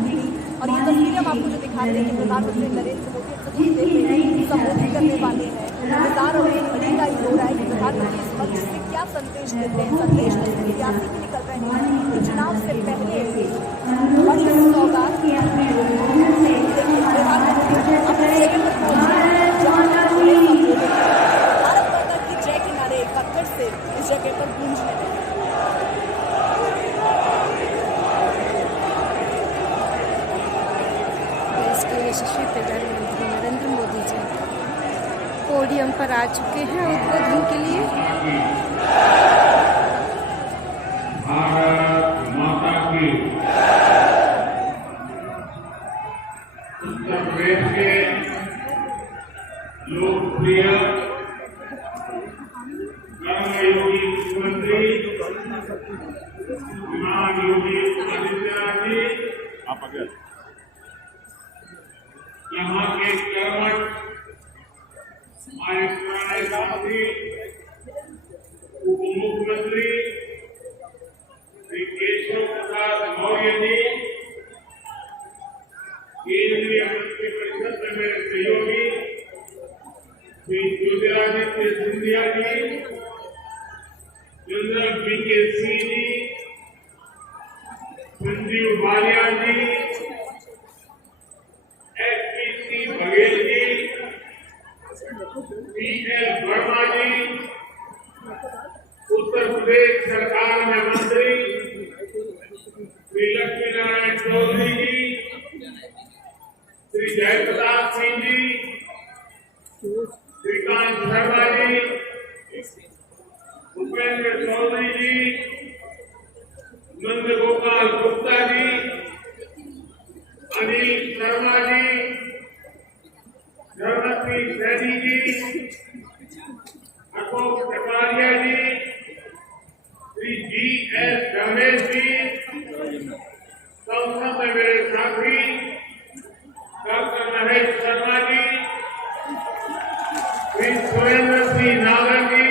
की। और ये तस्वीरें हम आपको जो दिखा रहे हैं कि प्रधानमंत्री नरेंद्र मोदी कुछ देर में संबोधित करने वाले हैं। इंतजार और घड़ी का ही हो रहा है कि प्रधानमंत्री इस मंच से क्या संदेश देते हैं। संदेश तो ऐतिहासिक ही निकल रहे हैं कि चुनाव से पहले बड़ी सौगात प्रधानमंत्री अपने सेकंड में पहुंचे जहां भारत माता की जय के नारे एक बार फिर से इस जगह पर गूंजने लगे। देश के यशस्वी प्रधानमंत्री नरेंद्र मोदी जी पोडियम पर आ चुके हैं उद्बोधन के लिए। भारत माता की उत्तर प्रदेश के लोकप्रिय कर्मयोगी मुख्यमंत्री श्रीमान योगी आदित्यनाथ जी यहाँ के कर्मठ हमारे पुराने साथी उप मुख्यमंत्री श्री केशव प्रसाद मौर्य जी, केंद्रीय मंत्रिपरिषद में मेरे सहयोगी श्री ज्योतिरादित्य सिंधिया जी, जनरल वीके सिंह जी, संजीव बालिया जी, एसपी बघेल जी, पीएल वर्मा जी, उत्तर प्रदेश सरकार में मंत्री श्री लक्ष्मी नारायण चौधरी जी, श्री जयप्रताप सिंह जी, श्रीकांत शर्मा जी, भूपेंद्र चौधरी जी, नंद गोपाल गुप्ता जी, अनिल शर्मा जी, धर्मश्री सैनी जी, अशोक कटारिया जी, श्री जी.एस. रमेश जी, संसद में मेरे साथी डॉक्टर महेश शर्मा जी, श्री सुरेंद्र सिंह नागर जी,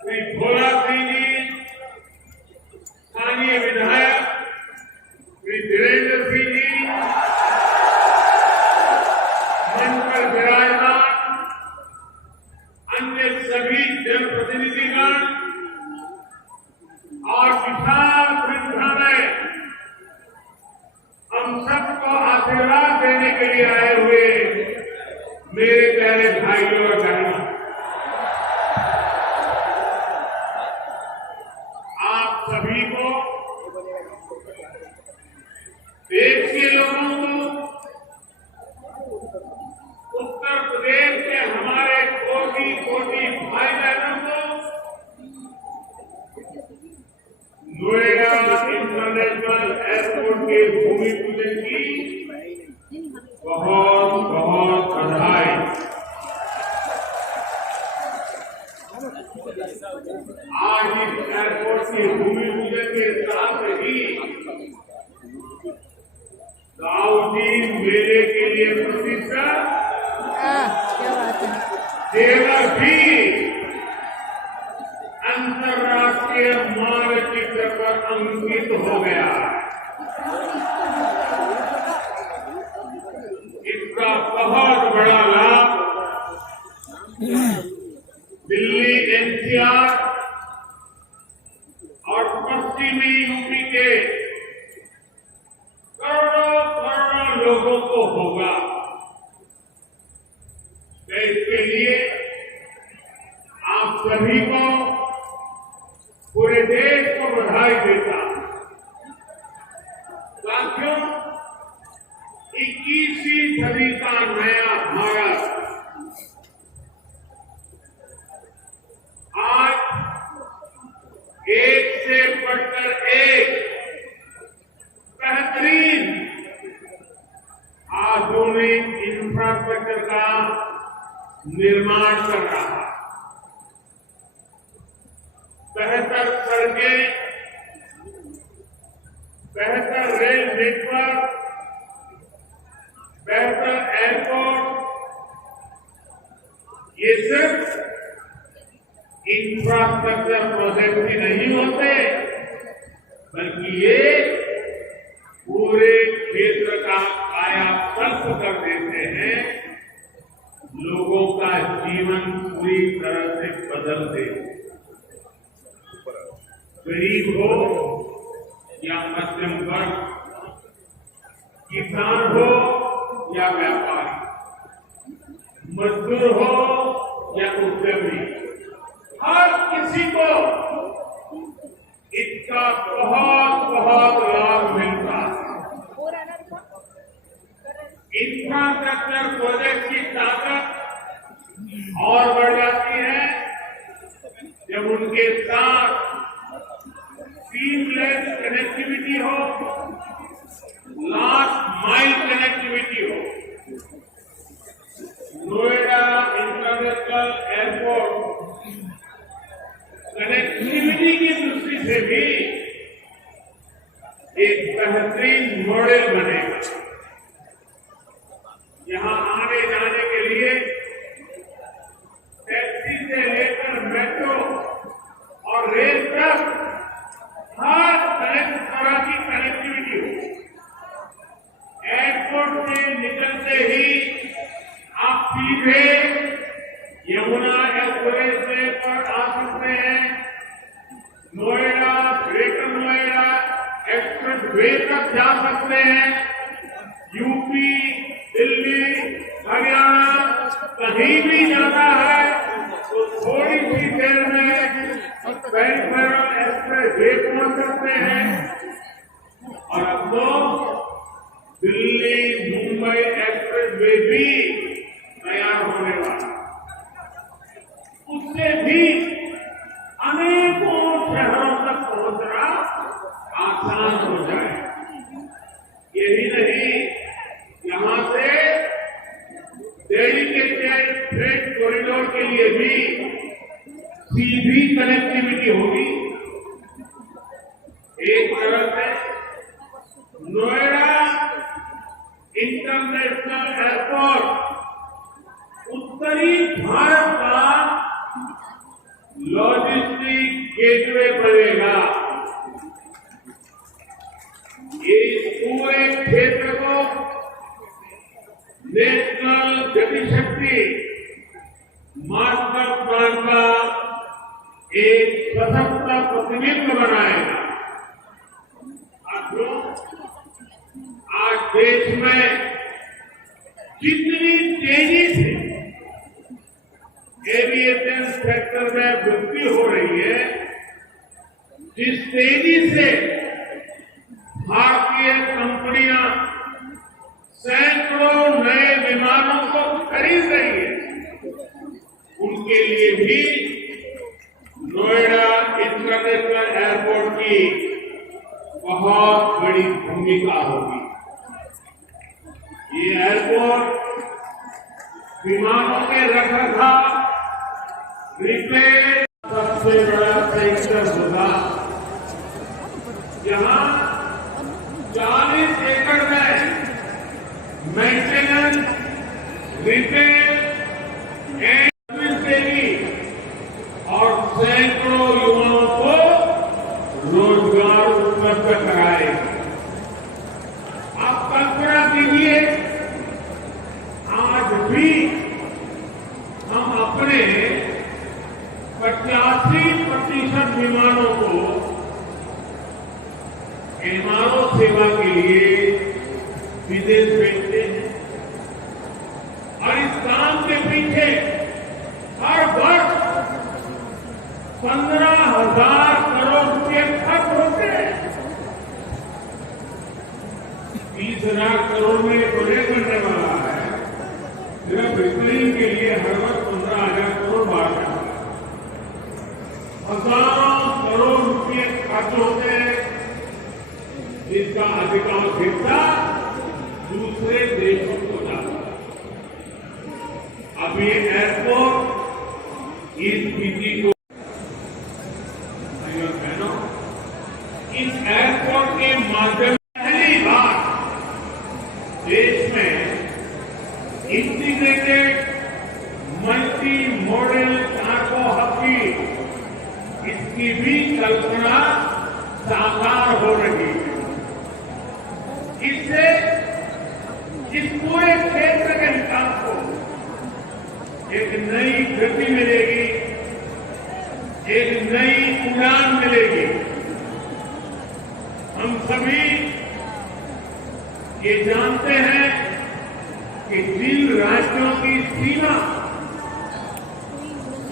श्री भोला सिंह जी, स्थानीय विधायक श्री धीरेन्द्र सिंह जी, मंच पर विराजमान अन्य सभी जनप्रतिनिधिगण और विशाल संख्या में हम सबको आशीर्वाद देने के लिए आए हुए मेरे प्यारे भाइयों और बहनों, आप सभी को, देश के लोगों को, उत्तर प्रदेश के हमारे कोटि कोटि भाई बहनों को नोएडा इंटरनेशनल एयरपोर्ट के भूमि पूजन की बहुत बहुत बधाई। आज इस एयरपोर्ट के भूमि पूजन के साथ ही दाऊदी मेले के लिए प्रसिद्ध क्या बात है, देवर भी अंतर्राष्ट्रीय मानचित्र पर अंकित हो गया। इसका बहुत बड़ा लाभ दिल्ली एनसीआर और पश्चिमी यूपी के करोड़ों करोड़ों लोगों को होगा। मैं इसके लिए आप सभी को, पूरे देश को बधाई देता हूं। साथियों, 21वीं सदी का नया भारत आज एक से बढ़कर एक बेहतरीन आधुनिक इंफ्रास्ट्रक्चर का निर्माण कर रहा है। बेहतर सड़कें, बेहतर रेल नेटवर्क, बेहतर एयरपोर्ट, ये सिर्फ इंफ्रास्ट्रक्चर प्रोजेक्ट ही नहीं होते, बल्कि ये तत्व कर देते हैं, लोगों का जीवन पूरी तरह से बदल देते हैं। गरीब हो या मध्यम वर्ग, किसान हो या व्यापारी, मजदूर हो या उद्यमी, हर किसी को इसका बहुत बहुत लाभ मिलता है। इंफ्रास्ट्रक्चर प्रोजेक्ट की ताकत और बढ़ जाती है जब उनके साथ सीमलेस कनेक्टिविटी हो, लास्ट माइल कनेक्टिविटी हो। नोएडा इंटरनेशनल एयरपोर्ट कनेक्टिविटी की दृष्टि से भी एक बेहतरीन मॉडल बनेगा। यहां आने जाने के लिए टैक्सी से लेकर मेट्रो और रेल तक हर तरह की कनेक्टिविटी हो। एयरपोर्ट से निकलते ही आप सीधे यमुना एक्सप्रेसवे पर आ सकते हैं। नोएडा, ग्रेटर नोएडा एक्सप्रेसवे तक जा सकते हैं। यूपी, दिल्ली, हरियाणा कहीं भी जाना है तो थोड़ी सी देर में पेरिफेरल एक्सप्रेसवे पहुंच सकते हैं। और अब तो दिल्ली मुंबई एक्सप्रेसवे भी तैयार होने वाला, उससे भी अनेकों शहरों तक पहुंचना आसान हो जाए। यही नहीं, यहां से डेडिकेटेड फ्रेट कॉरिडोर के लिए भी सीधी कनेक्टिविटी होगी। एक तरफ से नोएडा इंटरनेशनल एयरपोर्ट उत्तरी भारत का लॉजिस्टिक गेटवे बनेगा। ये इस पूरे क्षेत्र को नेशनल गतिशक्ति मास्टर प्लान का एक सशक्त प्रतिनिधित्व बनाएगा। साथियों, आज देश में जितनी तेजी से एविएशन सेक्टर में वृद्धि हो रही है, जिस तेजी से भारतीय कंपनियां सैकड़ों नए विमानों को खरीद रही है, उनके लिए भी नोएडा इंटरनेशनल एयरपोर्ट की बहुत बड़ी भूमिका होगी। ये एयरपोर्ट विमानों के रखरखाव, रिपेयर सबसे बड़ा सेक्टर होगा। यहाँ 40 एकड़ में मेंटेनेंस, रिपेयर एंड सर्विस देगी और सैकड़ों युवाओं को रोजगार उपलब्ध कराएगी। आप कल्पना कीजिए, आज भी हम अपने 85% विमानों को एमआरओ सेवा के लिए विदेश भेजते हैं और इस काम के पीछे हर वर्ष 15,000 करोड़ रुपए खर्च होते हैं। 30,000 करोड़ में प्रोजेक्ट बनने वाला है, सिर्फ रिपेयरिंग के लिए हर वर्ष 15,000 करोड़ बाहर जाता है। हजारों करोड़ रुपए खर्च होते हैं, जिसका अधिकांश हिस्सा दूसरे देशों को जाता है। अब ये एयरपोर्ट इस नीति को, भाइयों बहनों, इस एयरपोर्ट के माध्यम से पहली बार देश में integrated multi modal cargo hub की, इसकी भी कल्पना साकार हो रही है। इससे इस पूरे एक नई गति मिलेगी, एक नई उड़ान मिलेगी। हम सभी ये जानते हैं कि जिन राज्यों की सीमा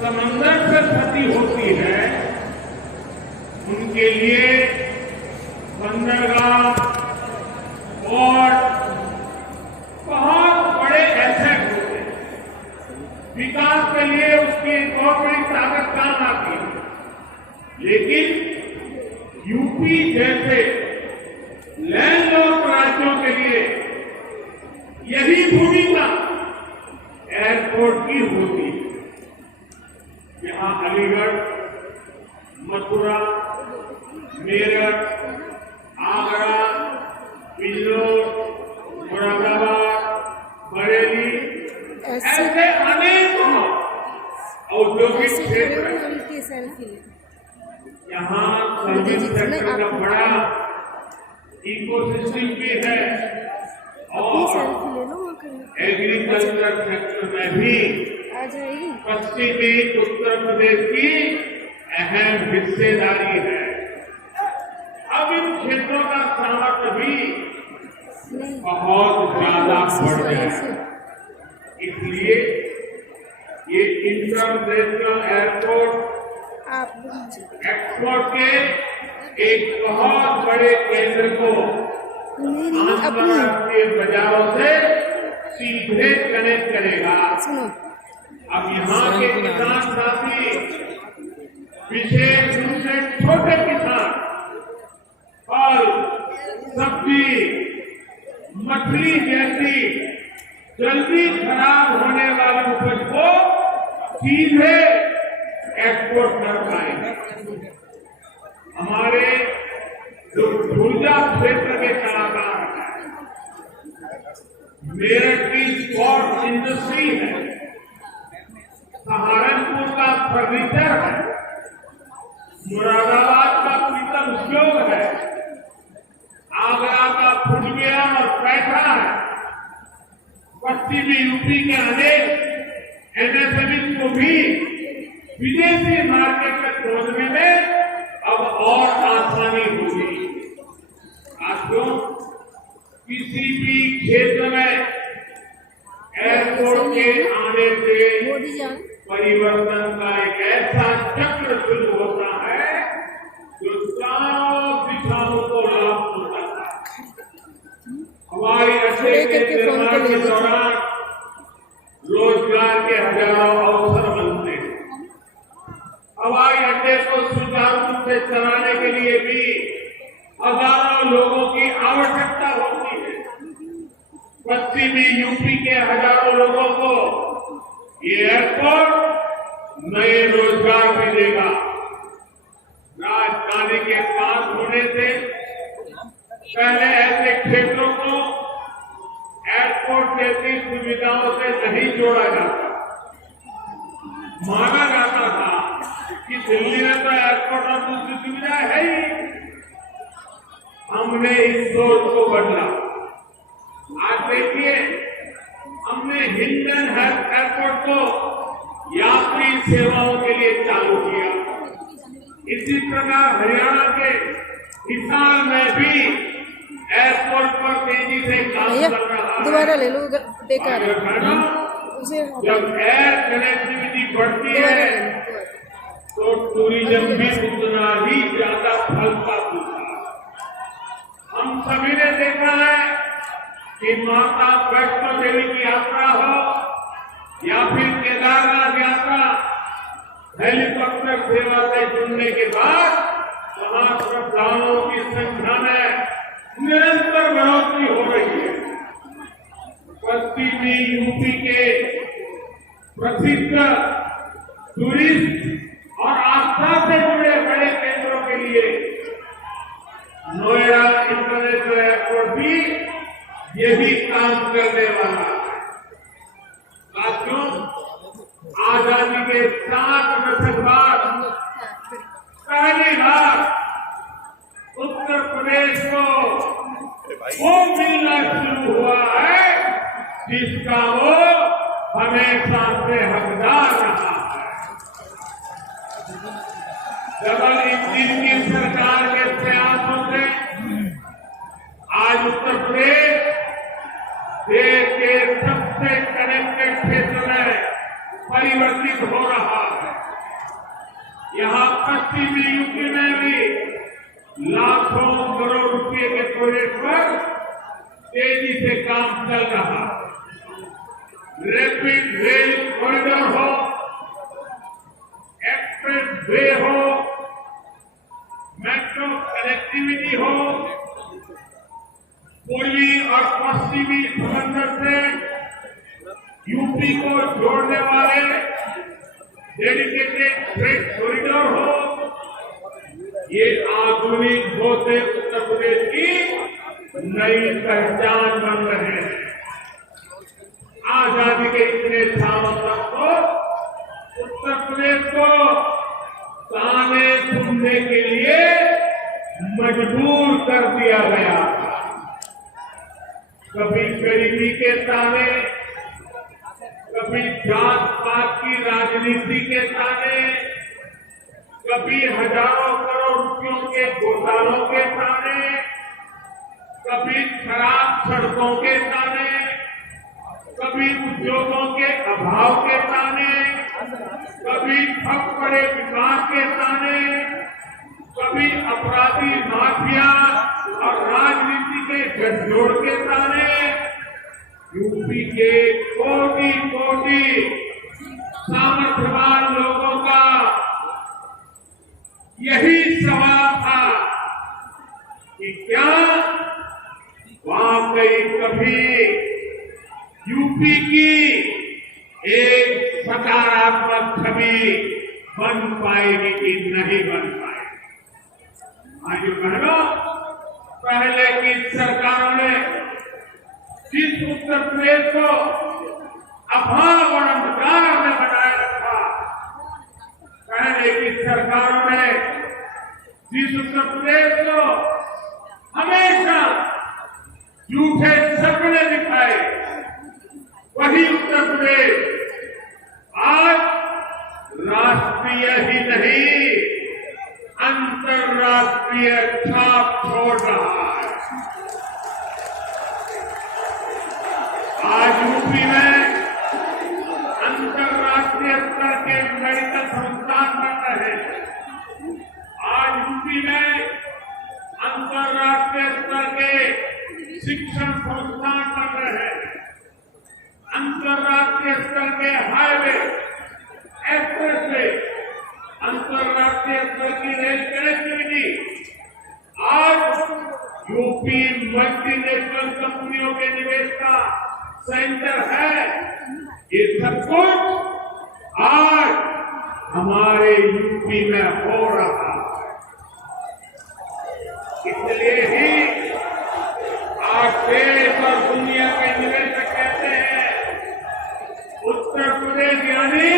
समंदर से सटी होती है, उनके लिए बंदरगाह और बहुत बड़े एसेट होते हैं। विकास के लिए उसकी बहुत बड़ी ताकत काम आती है, लेकिन यूपी जैसे लैंडलॉक राज्यों के लिए यही भूमिका एयरपोर्ट की होती है। यहाँ अलीगढ़, मथुरा, मेरठ, आगरा, बिजनौर, मुरादाबाद, बरेली ऐसे अनेकों औद्योगिक क्षेत्र हैं। उनकी सेल्फी ले। यहाँ सर्विस सेक्टर का बड़ा इकोसिस्टम भी है अपनी और सेल्फी ले लो वहाँ कहीं। एग्रीकल्चर सेक्टर में भी आ जाएगी। पश्चिमी उत्तर प्रदेश की अहम हिस्सेदारी है। अब इन क्षेत्रों का सामर्थ्य भी नहीं, बहुत ज्यादा बढ़ गया से है। इसलिए ये इंटरनेशनल एयरपोर्ट आप एक्सपोर्ट के एक बहुत बड़े केंद्र को नहीं अपनी अंतर्राष्ट्रीय बाजारों से सीधे कनेक्ट करेगा। सुनो। अब यहाँ के किसान साथी, विशेष रूप से छोटे किसान, फल, सब्जी, मछली जैसी जल्दी खराब होने वाली उपज को सीधे एक्सपोर्ट कर पाएंगे। हमारे जो ऊर्जा क्षेत्र के कलाकार हैं, मेरठ की स्पोर्ट्स इंडस्ट्री है, सहारनपुर का फर्नीचर है, मुरादाबाद का पीतल उद्योग है, आगरा का फुटवियर और पैठा है, पश्चिमी यूपी के अनेक एमएसएमई को भी विदेशी मार्केट में पहुंचने में अब और आसानी होगी। साथियों, किसी भी क्षेत्र में एयरपोर्ट के आने से मोदी जान परिवर्तन का एक ऐसा चक्र शुरू होता है जो चारों दिशाओं को लाभ पहुंचाता है। हवाई अड्डे के निर्माण के दौरान रोजगार के हजारों अवसर बनते हैं। हवाई अड्डे को सुचारू रूप से चलाने के लिए भी हजारों लोगों की आवश्यकता होती है। पश्चिमी यूपी के हजारों लोगों को ये एयरपोर्ट नए रोजगार भी देगा। राजधानी के पास होने से पहले ऐसे क्षेत्रों को एयरपोर्ट जैसी सुविधाओं से नहीं जोड़ा जाता। माना जाता था कि दिल्ली में तो एयरपोर्ट और दूसरी सुविधा है ही। हमने इस सोच को बदला। आज देखिए, हमने हिंडन एयरपोर्ट को यात्री सेवाओं के लिए चालू किया। इसी प्रकार हरियाणा के हिसार में भी एयरपोर्ट पर तेजी से काम कर रहा है। दोबारा ले लो, बेकार है उसे। जब एयर कनेक्टिविटी बढ़ती है तो टूरिज्म भी उतना ही ज्यादा फलता फूलता है। हम सभी ने देखा है कि माता वैष्णो देवी की यात्रा हो या फिर केदारनाथ यात्रा, हेलीकॉप्टर सेवा से जुड़ने के बाद वहां श्रद्धालुओं की संख्या में निरंतर बढ़ोतरी हो रही है। पश्चिमी यूपी के प्रसिद्ध टूरिस्ट और आस्था से जुड़े बड़े केंद्रों के लिए नोएडा इंटरनेशनल एयरपोर्ट भी यही काम करने वाला है। साथियों, आजादी के 7 दशक बाद पहली बार उत्तर प्रदेश को वो मिलना शुरू हुआ है जिसका वो हमेशा से हकदार डबल इंजन की सरकार के प्रयासों से आज उत्तर प्रदेश देश के सबसे कनेक्टेड क्षेत्र में परिवर्तित हो रहा है। यहाँ पश्चिमी यूपी में भी लाखों करोड़ रुपए के प्रोजेक्ट पर तेजी से काम चल रहा है। रैपिड रेल कॉरिडोर हो, एक्सप्रेस वे हो, मेट्रो कनेक्टिविटी हो, पूर्वी और पश्चिमी समंदर से यूपी को जोड़ने वाले डेडिकेटेड फ्रेट कॉरिडोर हो, ये आधुनिक होते उत्तर प्रदेश की नई पहचान बन रहे हैं। आजादी के इतने सालों तक तो उत्तर प्रदेश को ताने सुनने के लिए मजबूर कर दिया गया था। कभी गरीबी के ताने, कभी जात पात की राजनीति के ताने, कभी हजारों करोड़ रुपयों के घोटालों के ताने, कभी खराब सड़कों के ताने, कभी उद्योगों के अभाव के ताने, कभी ठप पड़े विकास के ताने, कभी अपराधी माफिया और राजनीति के गठजोड़ के ताने। यूपी के कोटि कोटि सामर्थ्यवान लोगों का यही सवाल था कि क्या वाकई कभी यूपी की एक सकारात्मक छवि बन पाएगी कि नहीं बन पाएगी। आज बहनों, पहले की सरकारों ने जिस उत्तर प्रदेश को अभाव और अंधकार में बनाए रखा, पहले की सरकारों ने जिस उत्तर प्रदेश को हमेशा झूठे सपने दिखाए, वही उत्तर प्रदेश आज राष्ट्रीय ही नहीं अंतर्राष्ट्रीय छाप छोड़ रहा है। आज यूपी में अंतर्राष्ट्रीय स्तर के मेडिकल संस्थान बन रहे हैं। आज यूपी में अंतर्राष्ट्रीय स्तर के शिक्षण संस्थान बन रहे हैं। अंतर्राष्ट्रीय स्तर के हाईवे, एक्सप्रेसवे, अंतर्राष्ट्रीय स्तर की रेल कनेक्टिविटी, आज यूपी मल्टीनेशनल कंपनियों के निवेश का सेंटर है। ये सब कुछ आज हमारे यूपी में हो रहा है। इसलिए ही आज देश और दुनिया के निवेशक कहते हैं उत्तर प्रदेश यानी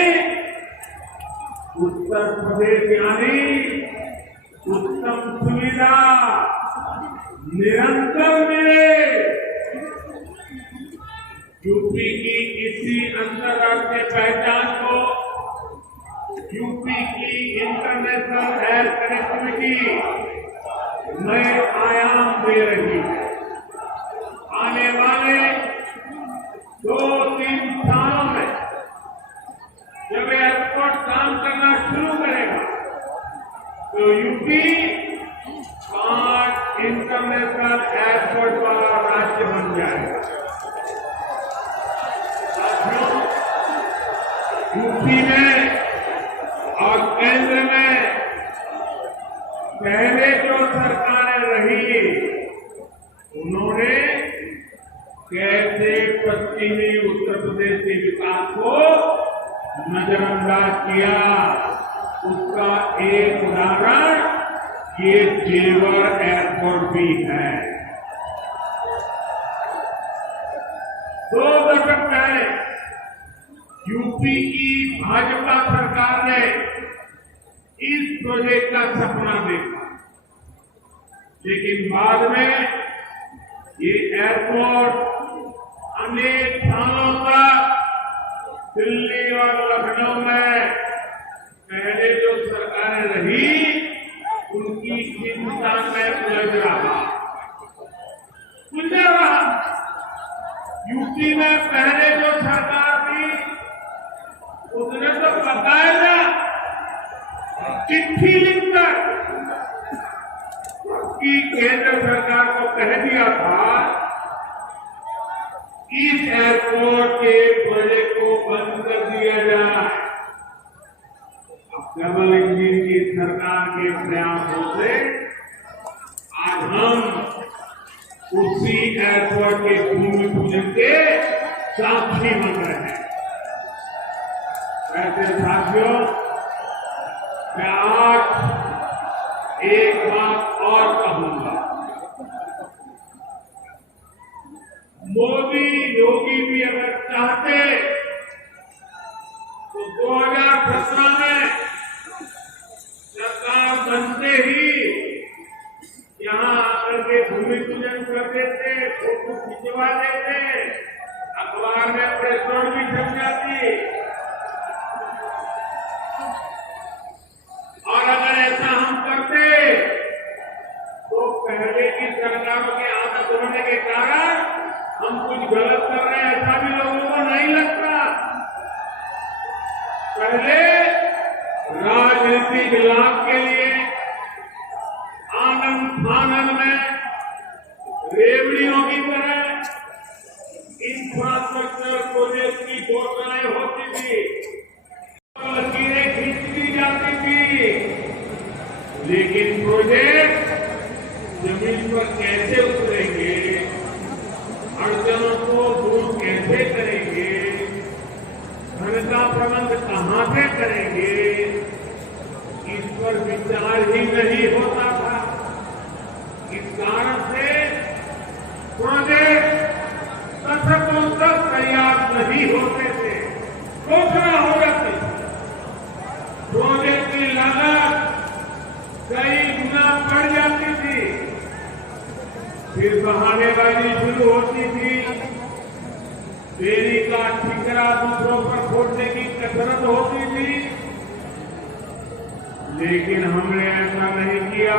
उत्तम सुविधा निरंतर मिले। यूपी की इसी अंतर्राष्ट्रीय पहचान को यूपी की इंटरनेशनल एयर कनेक्टिविटी नए आयाम दे रही है। आने वाले 2-3 सालों में जब एयरपोर्ट काम करना शुरू करेगा तो यूपी 5 इंटरनेशनल एयरपोर्ट वाला राज्य बन जाएगा। साथियों, यूपी में और केंद्र में पहले जो सरकारें रही, उन्होंने कैसे पश्चिमी उत्तर प्रदेश के विकास को नजरअंदाज किया, उसका एक उदाहरण ये जेवर एयरपोर्ट भी है। 2 दशक पहले यूपी की भाजपा सरकार ने इस प्रोजेक्ट का सपना देखा, लेकिन बाद में ये एयरपोर्ट अनेक सालों तक दिल्ली और लखनऊ में पहले जो सरकारें रही यूपी में पहले जो सरकार थी उसने तो बकायदा चिट्ठी लिखकर कि केंद्र सरकार को कह दिया था इस एयरपोर्ट के प्रोजेक्ट को बंद कर दिया जाए। अब डबल इंजन की सरकार के प्रयासों से आज हम उसी एयरपोर्ट के भूमि पूजन के साक्षी बन रहे हैं। वैसे साथियों, मैं आज एक बात और कहूंगा। मोदी योगी भी अगर चाहते तो 2017 में सरकार बनते ही यहां आकर के भूमि पूजन कर देते, फोटो खिंचवा देते, अखबार में प्रेस नोट भी छप जाती। और अगर ऐसा हम करते तो पहले की सरकारों के आदत होने के कारण हम कुछ गलत कर रहे हैं ऐसा भी लोगों को नहीं लगता। पहले राजनीतिक लाभ के लिए आनंद फानंद में रेवड़ियों की तरह इंफ्रास्ट्रक्चर प्रोजेक्ट की घोषणाएं होती थी, लकीरें खींच दी जाती थी, लेकिन प्रोजेक्ट जमीन पर कैसे उतरेंगे, अड़चनों को दूर कैसे करेंगे, धन का प्रबंध कहां से करेंगे, इस पर विचार ही नहीं होता था। इस कारण से प्रोजेक्ट दशकों तक तैयार नहीं होते थे, घोषणा हो जाती थी, प्रोजेक्ट की लागत कई गुना बढ़ जाती थी, फिर बहानेबाजी शुरू होती थी, देरी का ठिकरा दूसरों पर फोड़ने की कसरत होती थी। लेकिन हमने ऐसा नहीं किया,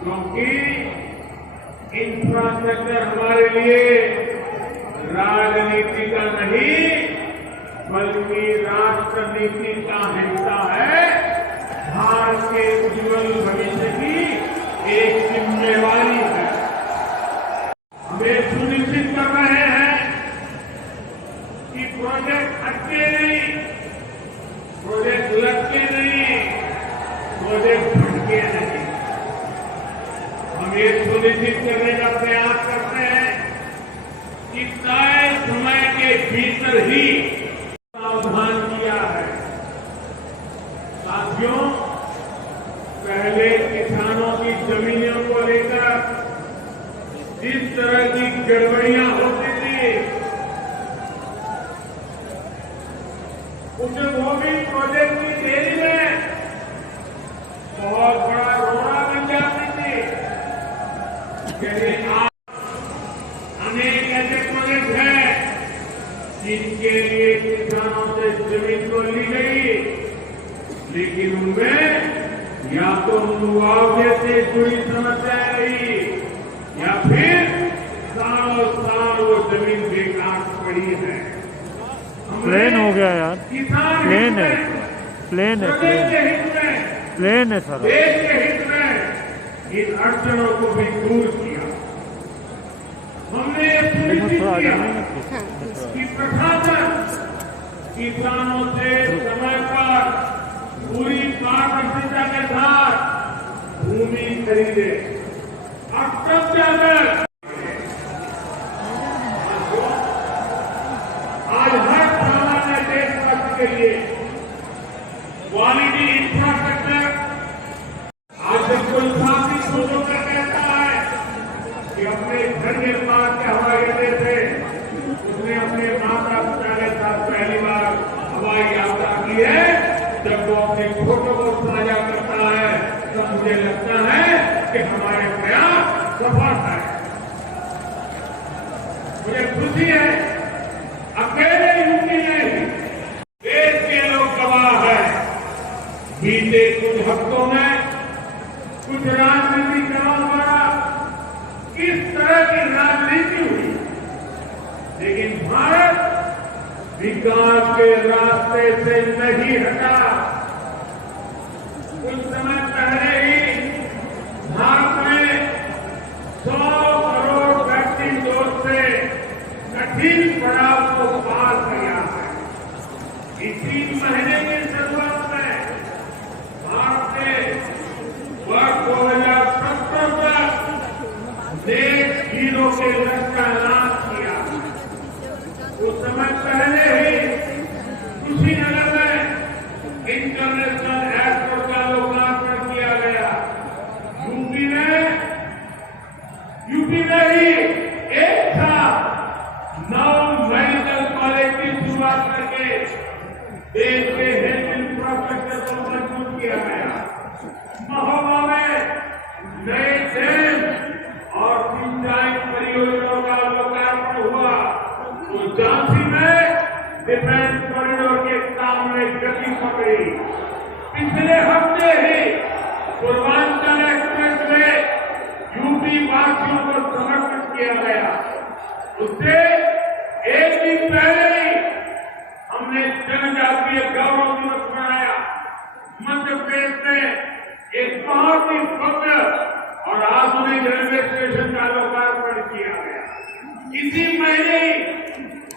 क्योंकि इंफ्रास्ट्रक्चर हमारे लिए राजनीति का नहीं बल्कि राष्ट्र नीति का हिस्सा है। भारत के उज्जवल भविष्य की एक जिम्मेवारी है। हमें सुनिश्चित कर रहे हैं कि प्रोजेक्ट अटके नहीं, प्रोजेक्ट लटके नहीं, प्रोजेक्ट भटके नहीं। हम ये सुनिश्चित करने का प्रयास करते हैं कि तय समय के भीतर ही प्रावधान किया है। साथियों, पहले किसानों की जमीनों को लेकर जिस तरह की गड़बड़ियां होती थी, उसे वो भी प्रोजेक्ट की देरी में बहुत बड़ा रोड़ा बन जाती थी। लेकिन आज अनेक ऐसे प्रोजेक्ट हैं जिनके लिए किसानों से जमीन तो ली गई, लेकिन उनमें या तो मुआवजे से जुड़ी समस्याएं रही या फिर सालों साल वो जमीन बेकार पड़ी है। प्लेन हो गया यार, प्लेन है, प्लेन है, प्लेन है सर। देश के हित में इन अड़चनों को भी दूर किया। हमने सुनिश्चित किया कि प्रशासन किसानों से समय पर पूरी पारदर्शिता के साथ भूमि खरीदे। अब तब जाकर आज हर सामान्य देशवासी के लिए क्वालिटी इंफ्रास्ट्रक्चर, आज जब कोई साथी सोचो कर कहता है कि अपने घर के पास के हवाई अड्डे से उसने अपने माता पिता के साथ पहली बार हवाई यात्रा की है, जब वो अपनी फोटो को साझा करता है तो मुझे लगता है कि हमारे प्रयास सफल है। मुझे खुशी है, अकेले यूपी नहीं, देश के लोग गवाह है। बीते कुछ हफ्तों में कुछ राजनीतिक दलों द्वारा किस तरह की राजनीति हुई, लेकिन भारत विकास के रास्ते से नहीं हटा। कुछ समय पहले ही भारत ने 100 करोड़ वैक्सीन डोज से कठिन पड़ाव को पार किया है। इसी महीने की शुरुआत में भारत ने वर्ष 2070 तक नेट जीरो के लक्ष्य का ऐलान किया। कुछ समय पहले ही कुशीनगर में इंटरनेशनल एयरपोर्ट का लोकार्पण किया गया। यूपी में ही एक साथ 9 मेडिकल कॉलेज की शुरुआत करके देश के हेल्थ इंफ्रास्ट्रक्चर को मजबूत किया गया। महोबा में नए डैम और सिंचाई परियोजनाओं का लोकार्पण हुआ। तो झांसी में डिफेंस कॉरिडोर के काम में गति पकड़ी। पिछले हफ्ते ही पूर्वांचल एक्सप्रेस में यूपी वासियों को समर्पित किया गया। उससे एक दिन पहले ही हमने जनजातीय गौरव दिवस मनाया। मध्य प्रदेश में एक बहुत ही भव्य और आधुनिक रेलवे स्टेशन का लोकार्पण किया गया। इसी महीने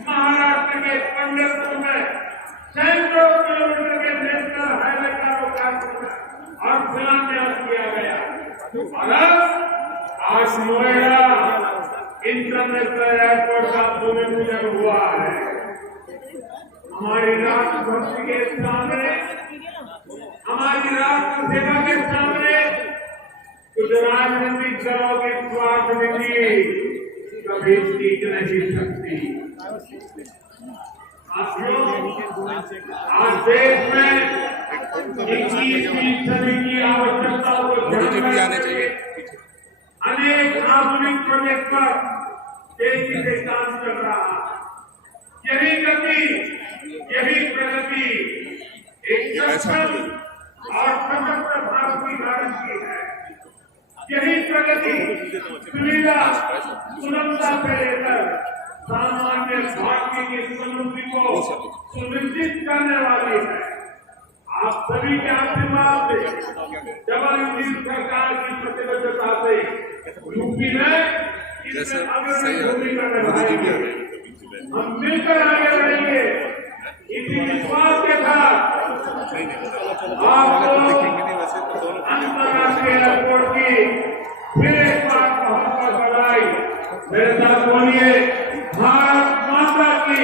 महाराष्ट्र के पंढरपुर में सैकड़ों किलोमीटर के नेशनल हाईवे का लोकार्पण और शिलान्यास किया गया। और अब आज नोएडा इंटरनेशनल एयरपोर्ट का भूमि पूजन हुआ है। हमारी राष्ट्रभक्ति के सामने, हमारी राष्ट्र सेवा के सामने कुछ राजनीतिक दलों की स्वार्थ नीति कभी टिक नहीं सकती। आज देश में 21वीं सदी की आवश्यकताओं को ध्यान में अनेक आधुनिक प्रोजेक्ट पर तेजी से काम चल रहा है। यही गति, यही प्रगति एक सक्षम और सशक्त भारत की गारंटी की है। यही प्रगति सुविधा सुलभता से लेकर सामान्य भारतीय की समृद्धि को सुनिश्चित करने वाली है। आप सभी के आशीर्वाद से, डबल इंजन सरकार की प्रतिबद्धता से यूपी में इसमें अग्रणी भूमिका निभाएंगे। हम मिलकर आगे बढ़ेंगे। इसी विश्वास के साथ आपको अंतर्राष्ट्रीय एयरपोर्ट की फिर एक बार बहुत बहुत बधाई। मेरे साथ बोलिए, भारत माता की,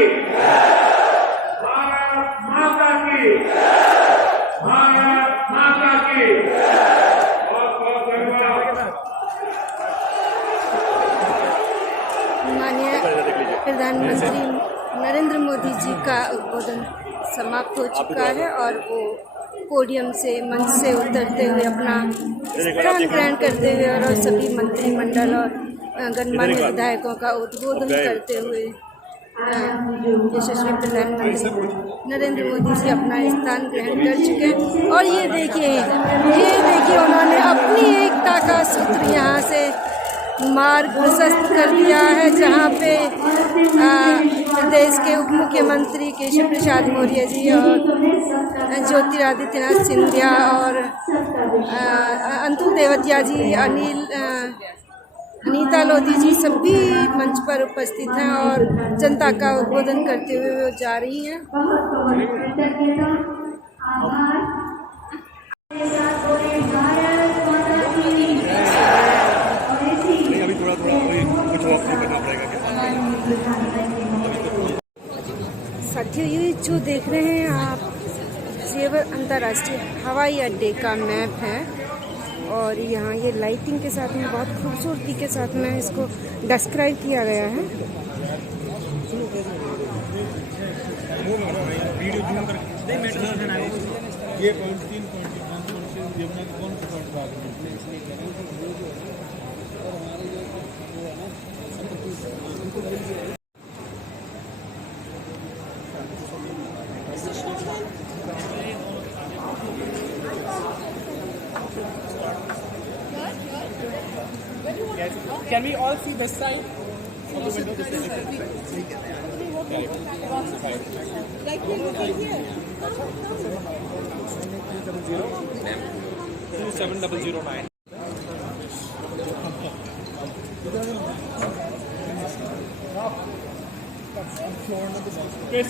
भारत माता की, भारत माता की। बहुत बहुत धन्यवाद। माननीय प्रधानमंत्री नरेंद्र मोदी जी का उद्बोधन समाप्त हो चुका है और वो पोडियम से, मंच से उतरते हुए अपना स्थान ग्रहण करते हुए और सभी मंत्रिमंडल और गणमान्य विधायकों का उद्बोधन करते हुए यशस्वी प्रधानमंत्री नरेंद्र मोदी जी अपना स्थान ग्रहण कर चुके हैं। और ये देखिए उन्होंने अपनी एकता का सूत्र यहाँ से मार्ग प्रशस्त कर दिया है, जहाँ पे प्रदेश के उप मुख्यमंत्री केशव प्रसाद मौर्य जी और ज्योतिरादित्यनाथ सिंधिया और अंतुल तेवतिया जी, अनीता लोधी जी सभी मंच पर उपस्थित हैं और जनता का उद्बोधन करते हुए वो जा रही हैं। साथियों, ये जो देख रहे हैं आप, जेवर अंतर्राष्ट्रीय हवाई अड्डे का मैप है और यहाँ ये लाइटिंग के साथ में बहुत खूबसूरती के साथ में इसको डिस्क्राइब किया गया है। Can we all see this side? Chris.